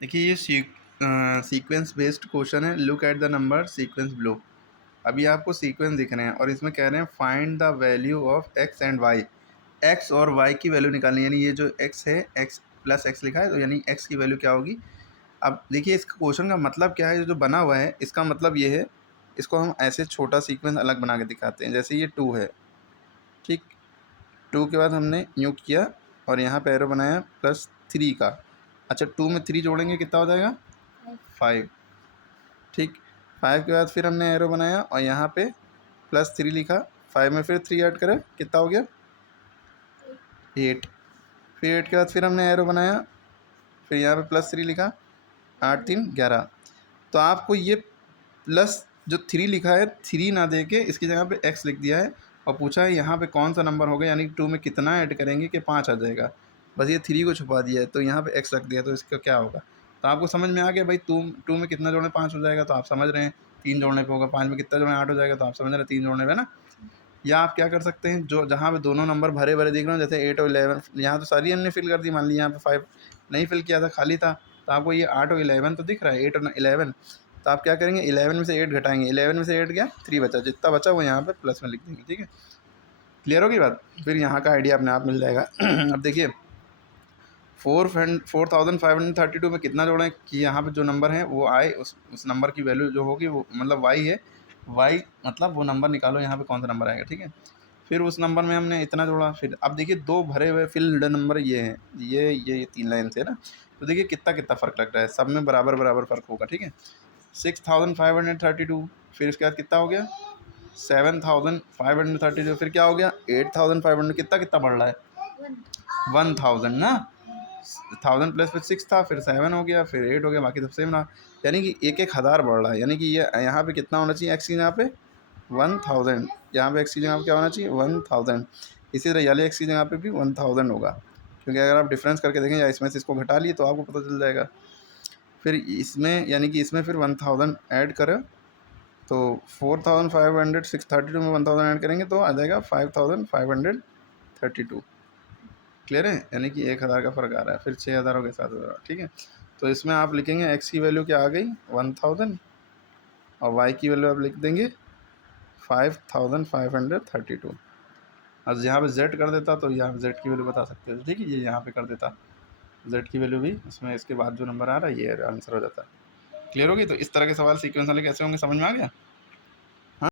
देखिए ये sequence based question है। Look at the number sequence below. अभी आपको सीक्वेंस दिख रहे हैं और इसमें कह रहे हैं find the value of x and y. X और वाई की वैल्यू निकालनी, यानी ये जो एक्स है, एक्स प्लस एक्स लिखा है, तो यानी एक्स की वैल्यू क्या होगी। अब देखिए इसका क्वेश्चन का मतलब क्या है, जो बना हुआ है इसका मतलब ये है। इसको हम ऐसे छोटा सीक्वेंस अलग बना के दिखाते हैं। जैसे ये 2 है, ठीक। 2 के बाद हमने यूँ किया और यहाँ पे एरो बनाया +3 का। अच्छा, 2 में 3 जोड़ेंगे कितना हो जाएगा, 5, ठीक। 5 के बाद फिर हमने एरो बनाया और यहाँ पे +3 लिखा। 5 में फिर 3 ऐड करें, कितना हो गया, 8। फिर 8 के बाद फिर हमने एरो बनाया, फिर यहाँ पे +3 लिखा। 8 3 11। तो आपको ये प्लस जो 3 लिखा है, 3 ना दे के इसकी जगह पे x लिख दिया है और पूछा है यहाँ पे कौन सा नंबर होगा, यानी 2 में कितना ऐड करेंगे कि 5 आ जाएगा। बस ये 3 को छुपा दिया है, तो यहाँ पे x रख दिया, तो इसका क्या होगा। तो आपको समझ में आ गया भाई, 2 में कितना जोड़ें 5 हो जाएगा, तो आप समझ रहे हैं 3 जोड़ने पे होगा। 5 में कितना जोड़ें 8 हो जाएगा, तो आप समझ रहे हैं 3 जोड़ने पे ना। या आप क्या कर सकते हैं, जो जहाँ पे दोनों नंबर भरे भरे दिख रहे हो, जैसे 8 और 11, यहाँ तो सारी हमने फिल कर दी। मान लीजिए यहाँ पे 5 नहीं फिल किया था, खाली था, तो आपको ये 8 और 11 तो दिख रहा है, 8 और 11। तो आप क्या करेंगे, 11 में से 8 घटाएंगे, 11 में से 8 गया, 3 बचा, जितना बचा वो यहाँ पे प्लस में लिख देंगे, ठीक है। क्लियर होगी बात। फिर यहाँ का आइडिया अपने आप मिल जाएगा। अब देखिए 4532 में कितना जोड़ें कि यहाँ पे जो नंबर है वो आए, उस नंबर की वैल्यू जो होगी वो मतलब वाई है। वाई मतलब वो नंबर निकालो यहाँ पे कौन सा नंबर आएगा, ठीक है। फिर उस नंबर में हमने इतना जोड़ा। फिर अब देखिए 2 भरे हुए फिल्ड नंबर ये हैं, ये 3 लाइन से ना। तो देखिए कितना कितना फ़र्क लग रहा है, सब में बराबर बराबर फ़र्क होगा, ठीक है। 6532, फिर इसके बाद कितना हो गया 7532, फिर क्या हो गया 8500, कितना कितना बढ़ रहा है 1000 ना। 1000 प्लस फिर 6 था, फिर 7 हो गया, फिर 8 हो गया, बाकी सब सेम रहा। यानी कि एक एक हज़ार बढ़ रहा है। यानी कि ये यहाँ पे कितना होना चाहिए, एक्स की जगह पे 1000, यहाँ पे एक्स की जगह पे क्या होना चाहिए 1000। इसी तरह वाले एक्स की जगह पे भी 1000 होगा, क्योंकि अगर आप डिफरेंस करके देखें या इसमें से इसको घटा लिए तो आपको पता चल जाएगा। फिर इसमें यानी कि इसमें फिर 1000 ऐड करें, तो 4500 632 में 1000 ऐड करेंगे तो आ जाएगा 5532। क्लियर है, यानी कि 1000 का फ़र्क आ रहा है। फिर 6000 हो गया, 7000, ठीक है। तो इसमें आप लिखेंगे एक्स की वैल्यू क्या आ गई 1000 और वाई की वैल्यू आप लिख देंगे 5532। और यहाँ पे जेड कर देता तो यहाँ पे जेड की वैल्यू बता सकते थे, ठीक है। ये यहाँ पे कर देता जेड की वैल्यू भी, इसमें इसके बाद जो नंबर आ रहा है ये आंसर हो जाता। क्लियर होगी। तो इस तरह के सवाल सीक्वेंस वाले कैसे होंगे, समझ में आ गया।